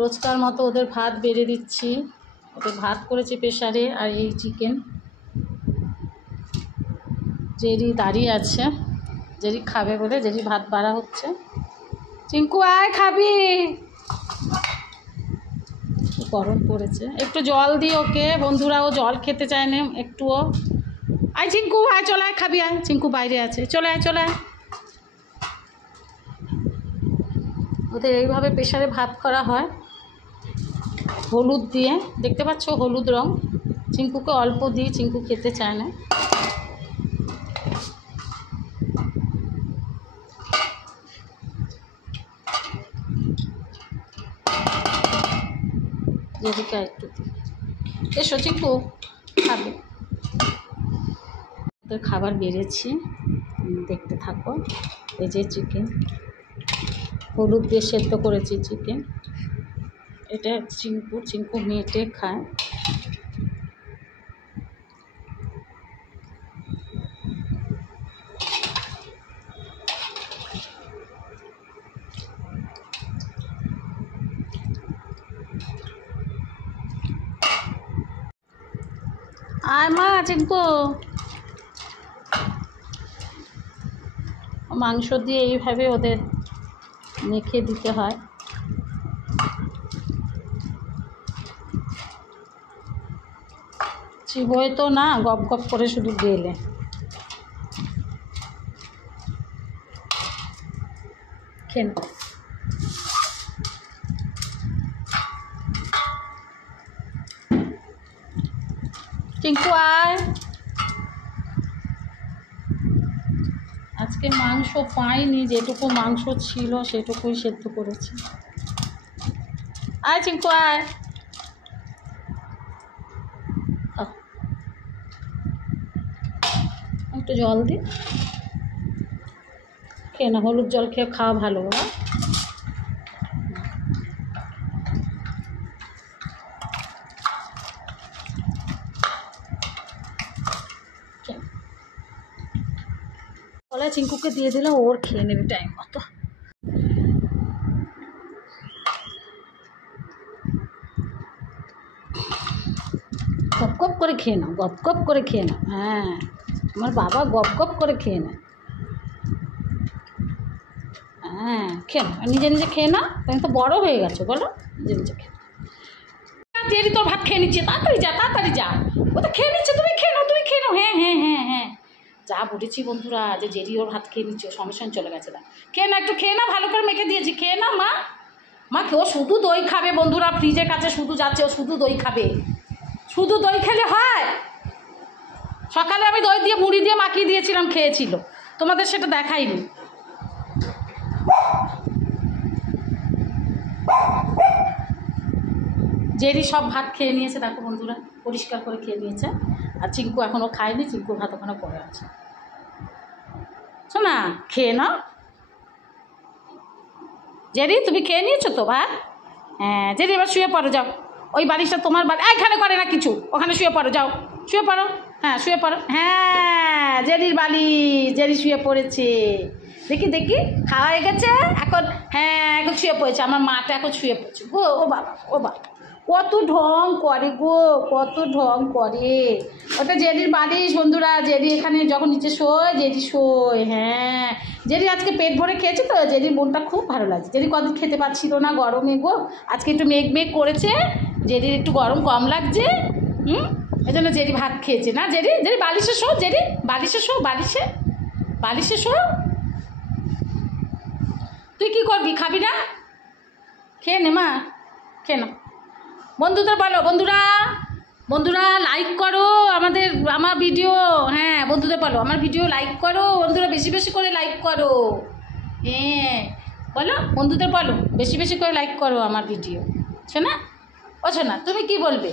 রোজকার মতো ওদের ভাত বেড়ে দিচ্ছি। ওদের ভাত করেছি প্রেশারে, আর এই চিকেন। জেরি দাঁড়িয়ে আছে, জেরি খাবে বলে। জেরি ভাত বাড়া হচ্ছে। চিঙ্কু আয় খাবি। গরম পড়েছে, একটু জল দিই ওকে। বন্ধুরাও জল খেতে চায় না একটুও। আয় চিঙ্কু আয়, চলে আয় খাবি আয়। চিঙ্কু বাইরে আছে, চলে আয় চলে আয়। ওদের এইভাবে প্রেশারে ভাত করা হয়, হলুদ দিয়ে। দেখতে পাচ্ছ হলুদ রং। চিঙ্কুকে অল্প দিই, চিঙ্কু খেতে চায় না। জেরিকা একটু দিই। এসো চিঙ্কু খাবে। ওদের খাবার বেড়েছি, দেখতে থাকো। এই যে চিকেন, হলুদ দিয়ে সেদ্ধ করেছি চিকেন। এটা চিঙ্কু মেটে খায়। আয় মা চিঙ্কু। মাংস দিয়ে এইভাবে ওদের মেখে দিতে হয়। চিবোয় তো না, গপ গপ করে শুধু গেলে। খেন চিঙ্কু আয়। আজকে মাংস পাইনি, যেটুকু মাংস ছিল সেটুকুই সেদ্ধ করেছি। আয় চিঙ্কু আয়। একটু জল দি, খেয়ে না। হলুদ জল খেয়ে খাওয়া ভালো বাবা। বলে চিঙ্কুকে দিয়ে দিলে ওর খেয়ে নেবে টাইম মতো। গপ গপ করে খেয়ে নাও, গপ গপ করে খেয়ে নাও। হ্যাঁ, আমার বাবা গপ গপ করে খেয়ে নেয়। হ্যাঁ খেয়ে নাও, নিজে নিজে খেয়ে নাও। তুমি তো বড় হয়ে গেছো, বলো নিজে নিজে খেয়ে। জেরি তোর ভাত খেয়ে নিচ্ছে, তাড়াতাড়ি যা তাড়াতাড়ি যা। ও তো খেয়ে নিচ্ছে, তুমি খেয়ে নাও তুমি খেয়ে নাও। হ্যাঁ হ্যাঁ হ্যাঁ হ্যাঁ, যা বলেছি বন্ধুরা, যে জেরি ওর ভাত খেয়ে নিচ্ছে, সঙ্গে সঙ্গে চলে গেছে। না খেয়ে না, একটু খেয়ে না, ভালো করে মেখে দিয়েছি, খেয়ে না মা। মা ও শুধু দই খাবে বন্ধুরা, ফ্রিজের কাছে শুধু যাচ্ছে, ও শুধু দই খাবে। শুধু দই খেলে হয়? সকালে আমি দই দিয়ে মুড়ি দিয়ে মাখিয়ে দিয়েছিলাম, খেয়েছিল। তোমাদের সেটা দেখাইনি। জেরি সব ভাত খেয়ে নিয়েছে, দেখো বন্ধুরা, পরিষ্কার করে খেয়ে নিয়েছে। আর চিঙ্কু এখনও খায়নি, চিঙ্কুর ভাত ওখানে পড়ে আছে। শোনা খেয়ে নাও। জেরি তুমি খেয়ে নিয়েছো তো ভাত? হ্যাঁ জেরি, এবার শুয়ে পড়ো যাও। ওই বালিশটা তোমার বাড়ি, এখানে করে না কিছু, ওখানে শুয়ে পড়ো যাও। শুয়ে পড়ো, হ্যাঁ শুয়ে পড়ো। হ্যাঁ জেরির বালিশ, জেরি শুয়ে পড়েছে। দেখি দেখি, খাওয়া হয়ে গেছে এখন। হ্যাঁ এখন শুয়ে পড়েছে, আমার মাটা এখন শুয়ে পড়েছে গো। ও বাবা ও বাবা, কত ঢং করে গো, কত ঢং করে। ওটা জেরির বালিশ বন্ধুরা। জেরি এখানে যখন নিচে শোয়, জেরি শোয়। হ্যাঁ জেরি আজকে পেট ভরে খেয়েছে তো, জেরির মনটা খুব ভালো লাগছে। জেরি কদিন খেতে পাচ্ছিল না গরমে গো, আজকে একটু মেঘ মেঘ করেছে, জেরির একটু গরম কম লাগছে। এই জন্য জেরি ভাত খেয়েছে না। জেরি জেরি বালিশে শো, জেরি বালিশে শো, বালিশে বালিশে শো। তুই কী করবি, খাবি না? খেয়ে নে মা, খেয়ে না। বন্ধুদের বলো, বন্ধুরা বন্ধুরা লাইক করো আমার ভিডিও। হ্যাঁ বন্ধুদের বলো, আমার ভিডিও লাইক করো বন্ধুরা, বেশি বেশি করে লাইক করো। হ্যাঁ বলো বন্ধুদের বলো, বেশি বেশি করে লাইক করো আমার ভিডিও। শোনা ও শোনা, তুমি কি বলবে?